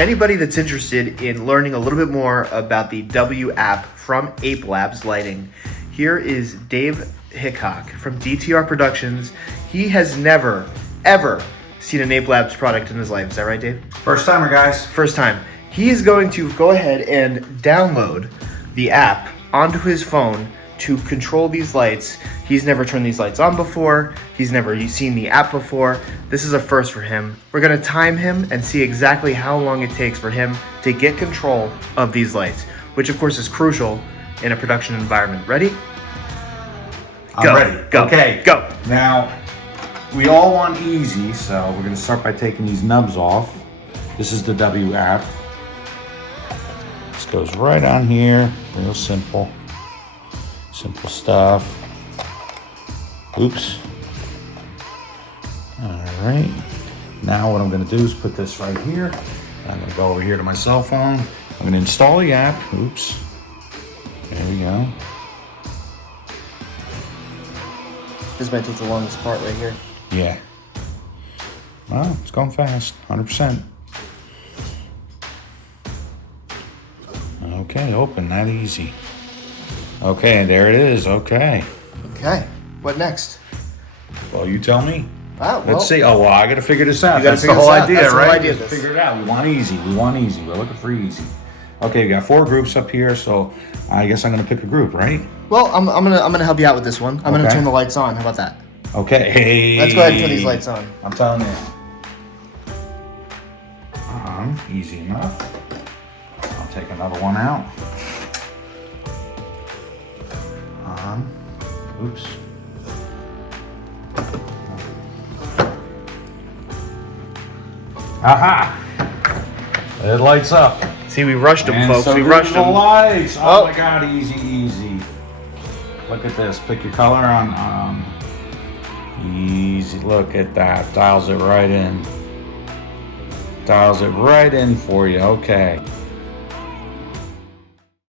To anybody that's interested in learning a little bit more about the W app from Ape Labs Lighting, here is Dave Hickok from DTR Productions. He has never, ever seen an Ape Labs product in his life. Is that right, Dave? First timer, guys. First time. He is going to go ahead and download the app onto his phone to control these lights. He's never turned these lights on before. He's never seen the app before. This is a first for him. We're gonna time him and see exactly how long it takes for him to get control of these lights, which of course is crucial in a production environment. Ready? I'm ready. Go. Okay. Go. Now, we all want easy, so we're gonna start by taking these nubs off. This is the W app. This goes right on here, real simple. Simple stuff. Oops. All right. Now what I'm gonna do is put this right here. I'm gonna go over here to my cell phone. I'm gonna install the app. Oops. There we go. This might take the longest part right here. Yeah. Well, it's going fast, 100%. Okay, open, not easy. Okay, there it is, okay. Okay, what next? Well, you tell me. Well, Let's see. Oh, well, I gotta figure this out. You gotta That's the figure whole this out. idea, That's the right? whole idea of Just this. figure it out. We want easy. We're looking for easy. Okay, we got 4 groups up here, so I guess I'm gonna pick a group, right? Well, I'm gonna help you out with this one. I'm gonna Okay. turn the lights on. How about that? Okay. Hey. Let's go ahead and turn these lights on. I'm telling you. Easy enough. I'll take another one out. Oops. Aha! It lights up. See, we rushed them, And folks. so We do rushed the them. lights. Oh. Oh my God, easy. Look at this. Pick your color on. Easy. Look at that. Dials it right in. Dials it right in for you. Okay.